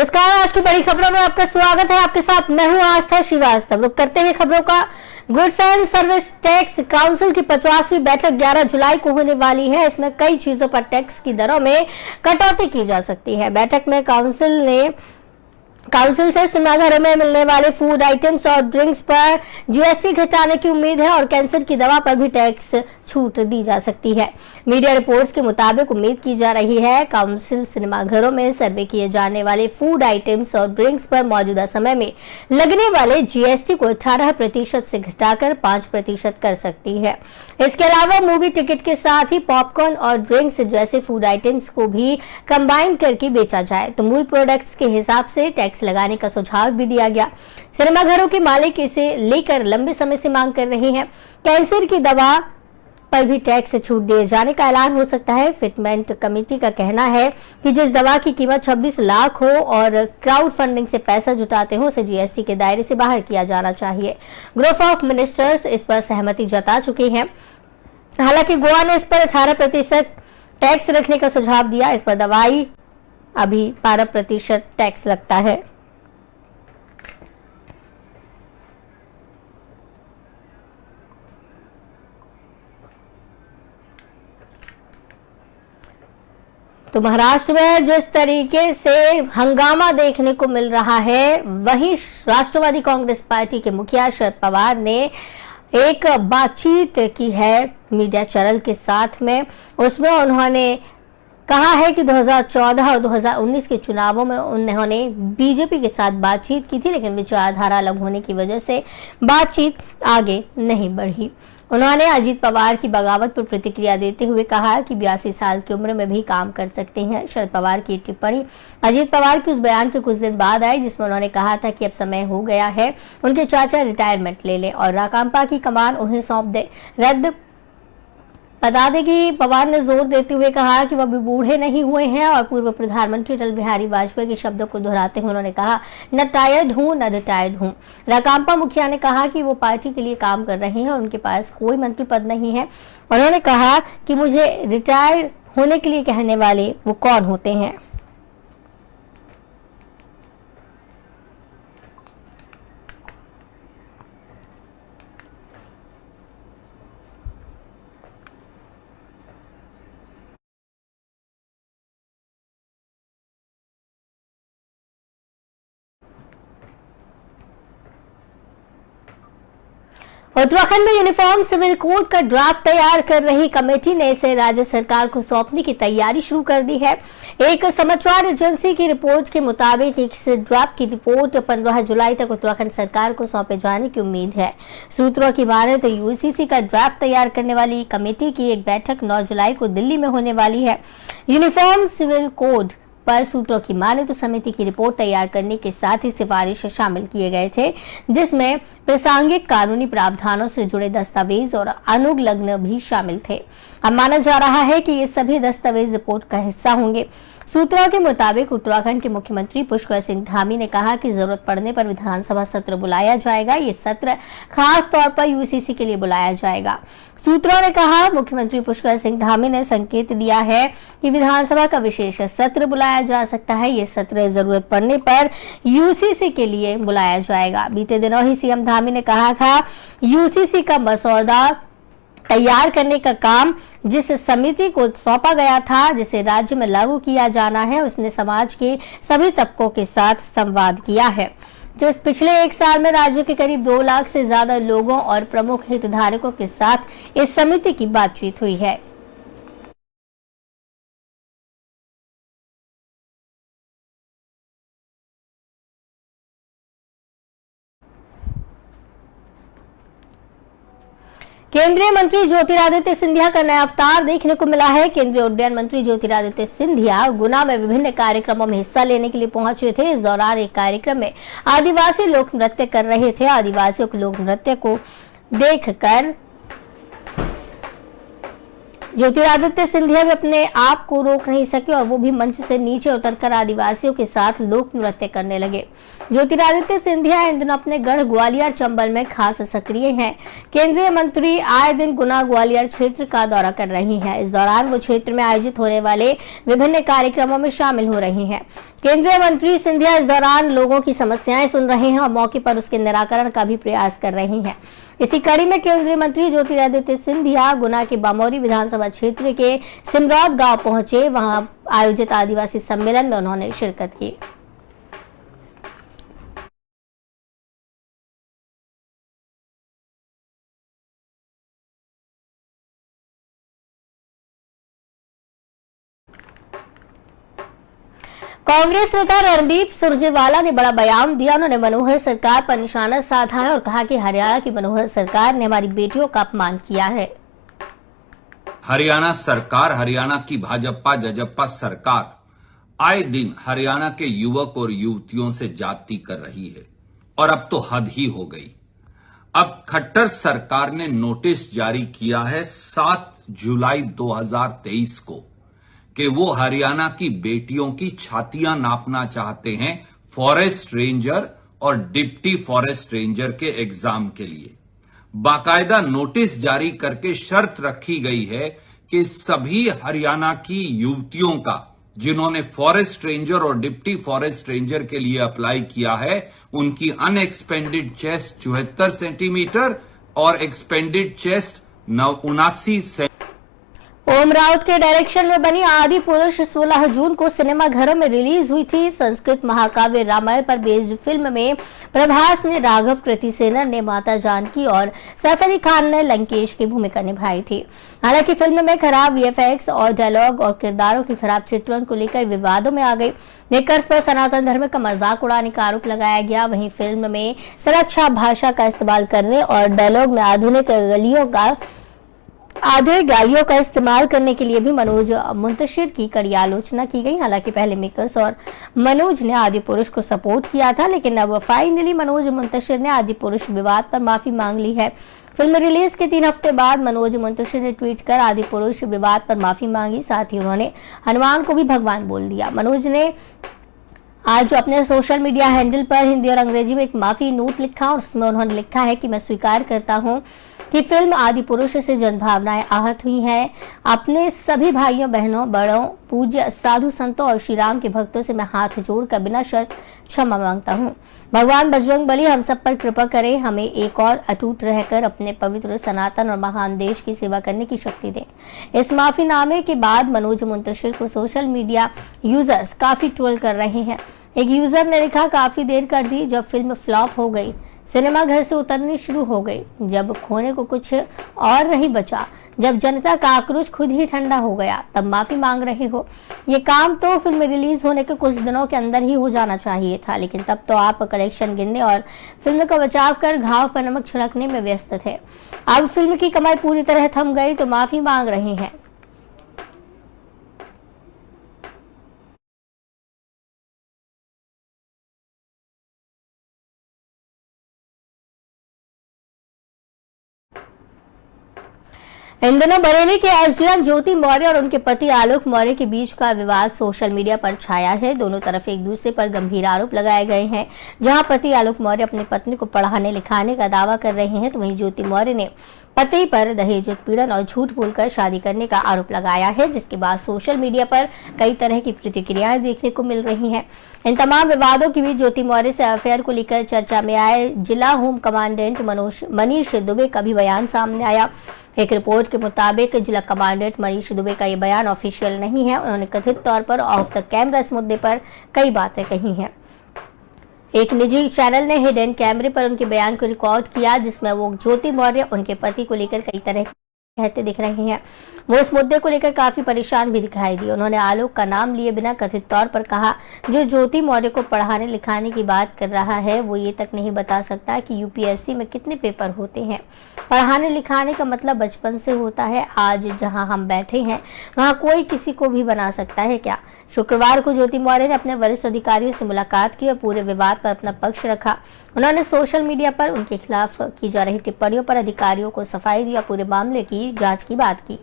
नमस्कार, आज की बड़ी खबरों में आपका स्वागत है। आपके साथ मैं हूं आस्था श्रीवास्तव। रुक करते हैं खबरों का। Goods and service tax council की 50वीं बैठक 11 जुलाई को होने वाली है। इसमें कई चीजों पर टैक्स की दरों में कटौती की जा सकती है। बैठक में काउंसिल से सिनेमाघरों में मिलने वाले फूड आइटम्स और ड्रिंक्स पर जीएसटी घटाने की उम्मीद है और कैंसर की दवा पर भी टैक्स छूट दी जा सकती है। मीडिया रिपोर्ट्स के मुताबिक उम्मीद की जा रही है काउंसिल सिनेमाघरों में सर्वे किए जाने वाले फूड आइटम्स और ड्रिंक्स पर मौजूदा समय में लगने वाले जीएसटी को 18% से घटाकर 5% कर सकती है। इसके अलावा मूवी टिकट के साथ ही पॉपकॉर्न और ड्रिंक्स जैसे फूड आइटम्स को भी कंबाइन करके बेचा जाए तो मूल प्रोडक्ट्स के हिसाब से टैक्स लगाने का सुझाव भी दिया गया। सिनेमाघरों के मालिक इसे लेकर लंबे समय से मांग कर रहे हैं। कैंसर की दवा पर भी टैक्स छूट दिए जाने का ऐलान हो सकता है। फिटमेंट कमेटी का कहना है कि जिस दवा की कीमत 26 लाख हो और क्राउड फंडिंग से पैसा जुटाते हो उसे जीएसटी के दायरे से बाहर किया जाना चाहिए। ग्रुप ऑफ मिनिस्टर्स इस पर सहमति जता चुके हैं। हालांकि गोवा ने इस पर 18% टैक्स रखने का सुझाव दिया। इस पर दवाई अभी 12% टैक्स लगता है। तो महाराष्ट्र में जिस तरीके से हंगामा देखने को मिल रहा है, वहीं राष्ट्रवादी कांग्रेस पार्टी के मुखिया शरद पवार ने एक बातचीत की है मीडिया चैनल के साथ में। उसमें उन्होंने कहा है कि 2014 और 2019 के चुनावों में उन्होंने बीजेपी के साथ बातचीत की थी, लेकिन विचारधारा अलग होने की वजह से बातचीत आगे नहीं बढ़ी। उन्होंने अजीत पवार की बगावत पर प्रतिक्रिया देते हुए कहा कि 82 साल की उम्र में भी काम कर सकते हैं। शरद पवार की टिप्पणी अजीत पवार के उस बयान के कुछ दिन बाद आई जिसमें उन्होंने कहा था कि अब समय हो गया है उनके चाचा रिटायरमेंट ले लें और राकांपा की कमान उन्हें सौंप दे। बता दें कि पवार ने जोर देते हुए कहा कि वह अभी बूढ़े नहीं हुए हैं और पूर्व प्रधानमंत्री अटल बिहारी वाजपेयी के शब्दों को दोहराते हुए उन्होंने कहा, न टायर्ड हूं न रिटायर्ड हूं। राकांपा मुखिया ने कहा कि वो पार्टी के लिए काम कर रहे हैं और उनके पास कोई मंत्री पद नहीं है। उन्होंने कहा कि मुझे रिटायर होने के लिए कहने वाले वो कौन होते हैं। उत्तराखंड में यूनिफॉर्म सिविल कोड का ड्राफ्ट तैयार कर रही कमेटी ने इसे राज्य सरकार को सौंपने की तैयारी शुरू कर दी है। एक समाचार एजेंसी की रिपोर्ट के मुताबिक इस ड्राफ्ट की रिपोर्ट 15 जुलाई तक उत्तराखंड सरकार को सौंपे जाने की उम्मीद है। सूत्रों की माने तो यूसीसी का ड्राफ्ट तैयार करने वाली कमेटी की एक बैठक 9 जुलाई को दिल्ली में होने वाली है। यूनिफॉर्म सिविल कोड पर सूत्रों की माने तो समिति की रिपोर्ट तैयार करने के साथ ही सिफारिश शामिल किए गए थे, जिसमें प्रासंगिक कानूनी प्रावधानों से जुड़े दस्तावेज और अनुलग्न भी शामिल थे। अब माना जा रहा है कि ये सभी दस्तावेज रिपोर्ट का हिस्सा होंगे। सूत्रों के मुताबिक उत्तराखंड के मुख्यमंत्री पुष्कर सिंह धामी ने कहा कि जरूरत पड़ने पर विधानसभा सत्र बुलाया जाएगा। ये सत्र खास तौर पर यूसीसी के लिए बुलाया जाएगा। सूत्रों ने कहा मुख्यमंत्री पुष्कर सिंह धामी ने संकेत दिया है कि विधानसभा का विशेष सत्र बुलाया जा सकता है। ये सत्र जरूरत पड़ने पर यूसीसी के लिए बुलाया जाएगा। बीते दिनों ही सीएम धामी ने कहा था यूसीसी का मसौदा तैयार करने का काम जिस समिति को सौंपा गया था, जिसे राज्य में लागू किया जाना है, उसने समाज के सभी तबकों के साथ संवाद किया है। जो पिछले 1 साल में राज्य के करीब 2 लाख से ज्यादा लोगों और प्रमुख हितधारकों के साथ इस समिति की बातचीत हुई है। केंद्रीय मंत्री ज्योतिरादित्य सिंधिया का नया अवतार देखने को मिला है। केंद्रीय उड्डयन मंत्री ज्योतिरादित्य सिंधिया गुना में विभिन्न कार्यक्रमों में हिस्सा लेने के लिए पहुंचे थे। इस दौरान एक कार्यक्रम में आदिवासी लोक नृत्य कर रहे थे। आदिवासियों के लोक नृत्य को देखकर ज्योतिरादित्य सिंधिया भी अपने आप को रोक नहीं सके और वो भी मंच से नीचे उतरकर आदिवासियों के साथ लोक नृत्य करने लगे। ज्योतिरादित्य सिंधिया इन दिनों अपने गढ़ ग्वालियर चंबल में खास सक्रिय हैं। केंद्रीय मंत्री आए दिन गुना ग्वालियर क्षेत्र का दौरा कर रही हैं। इस दौरान वो क्षेत्र में आयोजित होने वाले विभिन्न कार्यक्रमों में शामिल हो रही हैं। केंद्रीय मंत्री सिंधिया इस दौरान लोगों की समस्याएं सुन रहे हैं और मौके पर उसके निराकरण का भी प्रयास कर रहे हैं। इसी कड़ी में केंद्रीय मंत्री ज्योतिरादित्य सिंधिया गुना के बामोरी विधानसभा क्षेत्र के सिमरौद गांव पहुंचे। वहां आयोजित आदिवासी सम्मेलन में उन्होंने शिरकत की। कांग्रेस नेता रणदीप सुरजेवाला ने बड़ा बयान दिया। उन्होंने मनोहर सरकार पर निशाना साधा है और कहा कि हरियाणा की मनोहर सरकार ने हमारी बेटियों का अपमान किया है। हरियाणा सरकार, हरियाणा की भाजपा जजप्पा सरकार आए दिन हरियाणा के युवक और युवतियों से जाति कर रही है और अब तो हद ही हो गई। अब खट्टर सरकार ने नोटिस जारी किया है 7 जुलाई 2023 को कि वो हरियाणा की बेटियों की छातियां नापना चाहते हैं फॉरेस्ट रेंजर और डिप्टी फॉरेस्ट रेंजर के एग्जाम के लिए। बाकायदा नोटिस जारी करके शर्त रखी गई है कि सभी हरियाणा की युवतियों का जिन्होंने फॉरेस्ट रेंजर और डिप्टी फॉरेस्ट रेंजर के लिए अप्लाई किया है, उनकी अनएक्सपेंडेड चेस्ट 74 सेंटीमीटर और एक्सपेंडेड चेस्ट 79 ओम राउत के डायरेक्शन में बनी आदि पुरुष 16 जून को सिनेमाघरों में रिलीज हुई थी। संस्कृत महाकाव्य रामायण पर बेस्ड फिल्म में प्रभास ने राघव कृति सेनन ने माता जानकी और सैफ अली खान ने लंकेश की भूमिका निभाई थी। हालांकि फिल्म में खराब वीएफएक्स और डायलॉग और किरदारों के खराब चित्रण को लेकर विवादों में आ गई। मेकर्स पर सनातन धर्म का मजाक उड़ाने का आरोप लगाया गया। वहीं फिल्म में सुरक्षा भाषा का इस्तेमाल करने और डायलॉग में आधे गालियों का इस्तेमाल करने के लिए भी मनोज मुंतशिर की कड़ी आलोचना की गई। हालांकि पहले मेकर्स और मनोज ने आदि पुरुष को सपोर्ट किया था, लेकिन अब फाइनली मनोज मुंतशिर ने आदि पुरुष विवाद पर माफी मांग ली है। फिल्म रिलीज के 3 हफ्ते बाद मनोज मुंतशिर ने ट्वीट कर आदि पुरुष विवाद पर माफी मांगी। साथ ही उन्होंने हनुमान को भी भगवान बोल दिया। मनोज ने आज अपने सोशल मीडिया हैंडल पर हिंदी और अंग्रेजी में एक माफी नोट लिखा और उसमें उन्होंने लिखा है कि मैं स्वीकार करता हूं कि फिल्म आदि पुरुष से जनभावनाएं आहत हुई हैं। अपने सभी भाइयों बहनों बड़ों पूज्य साधु संतों और श्री राम के भक्तों से मैं हाथ जोड़कर बिना शर्त क्षमा मांगता हूं। भगवान बजरंग बली हम सब पर कृपा करें, हमें एक और अटूट रहकर अपने पवित्र सनातन और महान देश की सेवा करने की शक्ति दें। इस माफीनामे के बाद मनोज मुंतशिर को सोशल मीडिया यूजर्स काफी ट्रोल कर रहे हैं। एक यूजर ने लिखा, काफी देर कर दी, जब फिल्म फ्लॉप हो गई, सिनेमा घर से उतरनी शुरू हो गई, जब खोने को कुछ और नहीं बचा, जब जनता का आक्रोश खुद ही ठंडा हो गया, तब माफी मांग रहे हो। ये काम तो फिल्म रिलीज होने के कुछ दिनों के अंदर ही हो जाना चाहिए था, लेकिन तब तो आप कलेक्शन गिनने और फिल्म का बचाव कर घाव पर नमक छिड़कने में व्यस्त थे। अब फिल्म की कमाई पूरी तरह थम गई तो माफी मांग रहे हैं। इन दिनों बरेली के एसडीएम ज्योति मौर्य और उनके पति आलोक मौर्य के बीच का विवाद सोशल मीडिया पर छाया है। दोनों तरफ एक दूसरे पर गंभीर आरोप लगाए गए हैं। जहां पति आलोक मौर्य अपनी पत्नी को पढ़ाने लिखाने का दावा कर रहे हैं, तो वहीं ज्योति मौर्य ने पति पर दहेज उत्पीड़न और झूठ बोलकर शादी करने का आरोप लगाया है, जिसके बाद सोशल मीडिया पर कई तरह की प्रतिक्रियाएं देखने को मिल रही हैं। इन तमाम विवादों के बीच ज्योति मौर्य से अफेयर को लेकर चर्चा में आए जिला होम कमांडेंट मनीष दुबे का भी बयान सामने आया। एक रिपोर्ट के मुताबिक जिला कमांडेंट मनीष दुबे का ये बयान ऑफिशियल नहीं है। उन्होंने कथित तौर पर ऑफ द कैमरा इस मुद्दे पर कई बातें कही हैं। एक निजी चैनल ने हिडन कैमरे पर उनके बयान को रिकॉर्ड किया, जिसमें वो ज्योति मौर्य उनके पति को लेकर कई तरह कहते दिख रहे हैं। वो इस मुद्दे को लेकर काफी परेशान भी दिखाई दी। उन्होंने आलोक का नाम लिए बिना कथित तौर पर कहा, जो ज्योति मौर्य को पढ़ाने लिखाने की बात कर रहा है, वो ये तक नहीं बता सकता कि यूपीएससी में कितने पेपर होते हैं। पढ़ाने लिखाने का मतलब बचपन से होता है। आज जहां हम बैठे हैं वहां कोई किसी को भी बना सकता है क्या? शुक्रवार को ज्योति मौर्य ने अपने वरिष्ठ अधिकारियों से मुलाकात की और पूरे विवाद पर अपना पक्ष रखा। उन्होंने सोशल मीडिया पर उनके खिलाफ की जा रही टिप्पणियों पर अधिकारियों को सफाई दी और पूरे मामले की जांच की बात की।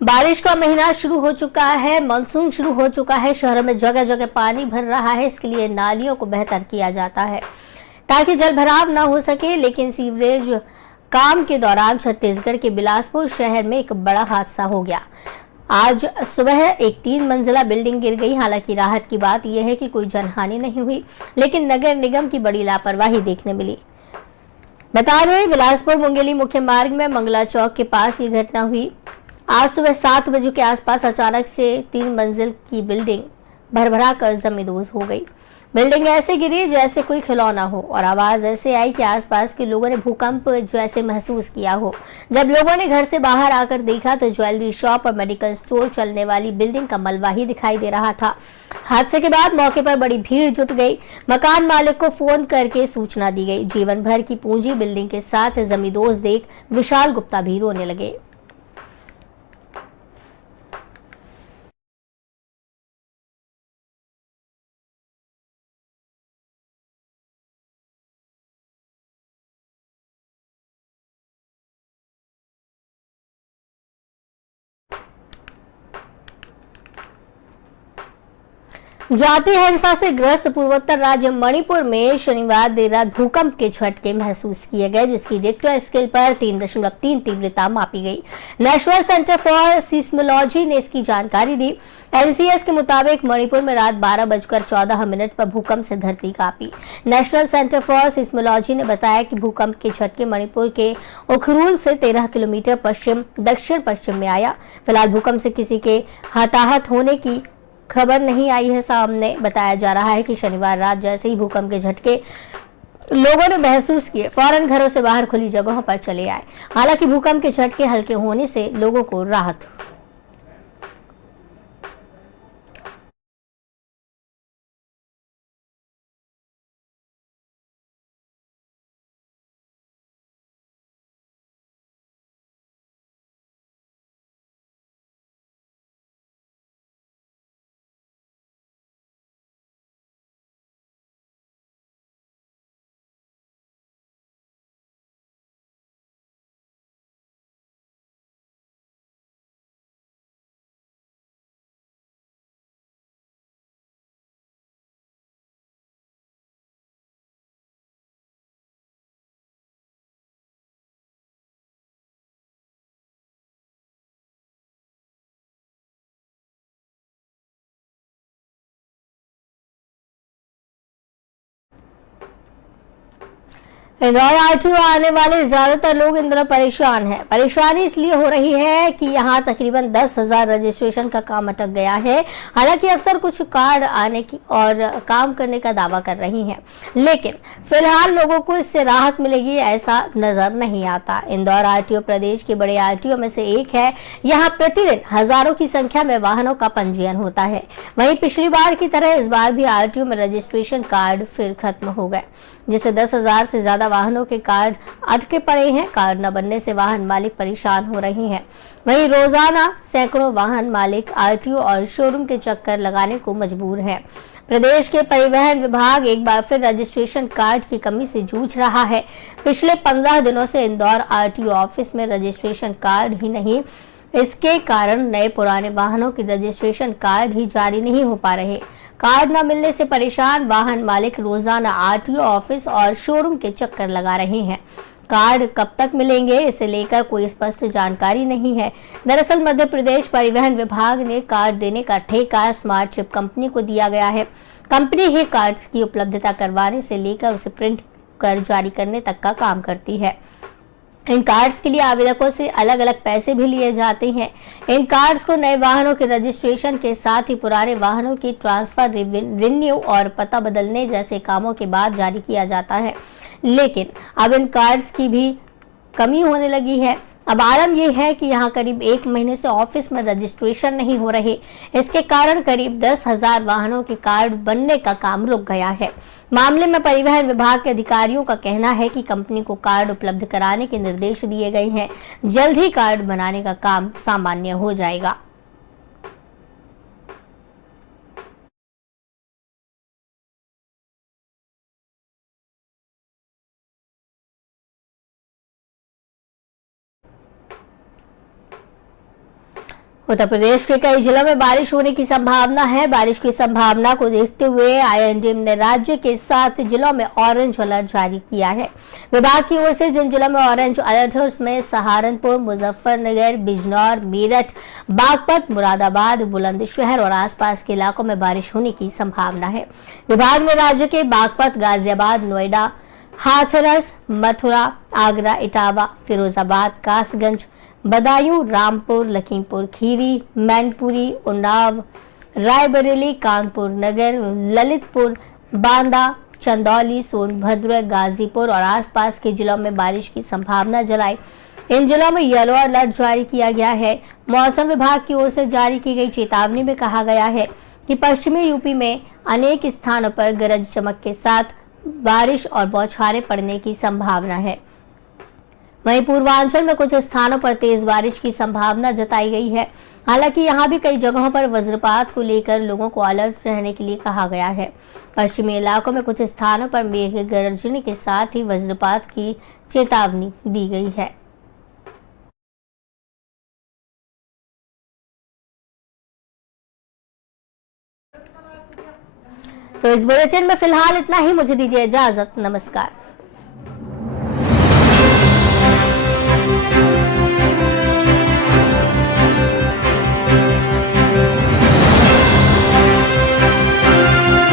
बारिश का महीना शुरू हो चुका है, मानसून शुरू हो चुका है। शहरों में जगह जगह पानी भर रहा है। इसके लिए नालियों को बेहतर किया जाता है ताकि जल भराव न हो सके। लेकिन सीवरेज काम के दौरान छत्तीसगढ़ के बिलासपुर शहर में एक बड़ा हादसा हो गया। आज सुबह एक 3 मंजिला बिल्डिंग गिर गई। हालांकि राहत की बात यह है कि कोई जनहानि नहीं हुई, लेकिन नगर निगम की बड़ी लापरवाही देखने मिली। बता दें, बिलासपुर मुंगेली मुख्य मार्ग में मंगला चौक के पास ये घटना हुई। आज सुबह 7 बजे के आसपास अचानक से 3 मंजिल की बिल्डिंग भरभरा कर जमींदोज हो गई। बिल्डिंग ऐसे गिरी जैसे कोई खिलौना हो और आवाज ऐसे आई कि आसपास के लोगों ने भूकंप जैसे महसूस किया हो। जब लोगों ने घर से बाहर आकर देखा तो ज्वेलरी शॉप और मेडिकल स्टोर चलने वाली बिल्डिंग का मलबा ही दिखाई दे रहा था। हादसे के बाद मौके पर बड़ी भीड़ जुट गई। मकान मालिक को फोन करके सूचना दी गई। जीवन भर की पूंजी बिल्डिंग के साथ जमींदोज देख विशाल गुप्ता भी रोने लगे। जाति हिंसा से ग्रस्त पूर्वोत्तर राज्य मणिपुर में शनिवार देर रात भूकंप के झटके महसूस किए गए, जिसकी रिक्टर स्केल पर 3.3 तीव्रता मापी गई। नेशनल सेंटर फॉर सिस्मोलॉजी ने इसकी जानकारी दी। एनसीएस के मुताबिक मणिपुर में रात 12:14 पर भूकंप से धरती copy. National centre for seismology ने बताया कि भूकंप के झटके मणिपुर के उखरूल से 13 किलोमीटर पश्चिम दक्षिण पश्चिम में आया। फिलहाल भूकंप से किसी के हताहत होने की खबर नहीं आई है सामने। बताया जा रहा है कि शनिवार रात जैसे ही भूकंप के झटके लोगों ने महसूस किए, फौरन घरों से बाहर खुली जगहों पर चले आए। हालांकि भूकंप के झटके हल्के होने से लोगों को राहत। इंदौर आरटीओ आने वाले ज्यादातर लोग इंदौर परेशान हैं। परेशानी इसलिए हो रही है कि यहाँ तकरीबन 10,000 रजिस्ट्रेशन का काम अटक गया है। हालांकि अफसर कुछ कार्ड आने की और काम करने का दावा कर रही हैं, लेकिन फिलहाल लोगों को इससे राहत मिलेगी ऐसा नजर नहीं आता। इंदौर आरटीओ प्रदेश के बड़े आरटीओ में से एक है। यहाँ प्रतिदिन हजारों की संख्या में वाहनों का पंजीयन होता है। वहीं पिछली बार की तरह इस बार भी आरटीओ में रजिस्ट्रेशन कार्ड फिर खत्म हो गए, जिससे 10,000 से ज्यादा वाहनों के कार्ड अटके पड़े हैं। कार्ड न बनने से वाहन मालिक परेशान हो रहे हैं। वहीं रोजाना सैकड़ों वाहन मालिक आरटीओ और शोरूम के चक्कर लगाने को मजबूर हैं। प्रदेश के परिवहन विभाग एक बार फिर रजिस्ट्रेशन कार्ड की कमी से जूझ रहा है। पिछले 15 दिनों से इंदौर आरटीओ ऑफिस में रजिस्ट्रेशन कार्ड ही नहीं, इसके कारण नए पुराने वाहनों की रजिस्ट्रेशन कार्ड ही जारी नहीं हो पा रहे। कार्ड न मिलने से परेशान वाहन मालिक रोजाना आरटीओ ऑफिस और शोरूम के चक्कर लगा रहे हैं। कार्ड कब तक मिलेंगे, इसे लेकर कोई स्पष्ट जानकारी नहीं है। दरअसल मध्य प्रदेश परिवहन विभाग ने कार्ड देने का ठेका स्मार्ट चिप कंपनी को दिया गया है। कंपनी ही कार्ड्स की उपलब्धता करवाने से लेकर उसे प्रिंट कर जारी करने तक का काम करती है। इन कार्ड्स के लिए आवेदकों से अलग अलग पैसे भी लिए जाते हैं। इन कार्ड्स को नए वाहनों के रजिस्ट्रेशन के साथ ही पुराने वाहनों की ट्रांसफर, रिन्यू और पता बदलने जैसे कामों के बाद जारी किया जाता है। लेकिन अब इन कार्ड्स की भी कमी होने लगी है। अब आलम यह है कि यहाँ करीब 1 महीने से ऑफिस में रजिस्ट्रेशन नहीं हो रहे। इसके कारण करीब 10,000 वाहनों के कार्ड बनने का काम रुक गया है। मामले में परिवहन विभाग के अधिकारियों का कहना है कि कंपनी को कार्ड उपलब्ध कराने के निर्देश दिए गए हैं। जल्द ही कार्ड बनाने का काम सामान्य हो जाएगा। उत्तर प्रदेश के कई जिलों में बारिश होने की संभावना है। बारिश की संभावना को देखते हुए आईएमडी ने राज्य के 7 जिलों में ऑरेंज अलर्ट जारी किया है। विभाग की ओर से जिन जिलों में ऑरेंज अलर्ट है उसमें सहारनपुर, मुजफ्फरनगर, बिजनौर, मेरठ, बागपत, मुरादाबाद, बुलंदशहर और आसपास के इलाकों में बारिश होने की संभावना है। विभाग ने राज्य के बागपत, गाजियाबाद, नोएडा, हाथरस, मथुरा, आगरा, इटावा, फिरोजाबाद, कासगंज, बदायूं, रामपुर, लखीमपुर खीरी, मैनपुरी, उन्नाव, रायबरेली, कानपुर नगर, ललितपुर, बांदा, चंदौली, सोनभद्र, गाजीपुर और आसपास के जिलों में बारिश की संभावना जलाई। इन जिलों में येलो अलर्ट जारी किया गया है। मौसम विभाग की ओर से जारी की गई चेतावनी में कहा गया है कि पश्चिमी यूपी में अनेक स्थानों पर गरज चमक के साथ बारिश और बौछारें पड़ने की संभावना है। वहीं पूर्वांचल में कुछ स्थानों पर तेज बारिश की संभावना जताई गई है। हालांकि यहां भी कई जगहों पर वज्रपात को लेकर लोगों को अलर्ट रहने के लिए कहा गया है। पश्चिमी इलाकों में कुछ स्थानों पर मेघ गर्जने के साथ ही वज्रपात की चेतावनी दी गई है। तो इस बुलेटिन में फिलहाल इतना ही। मुझे दीजिए इजाजत। नमस्कार।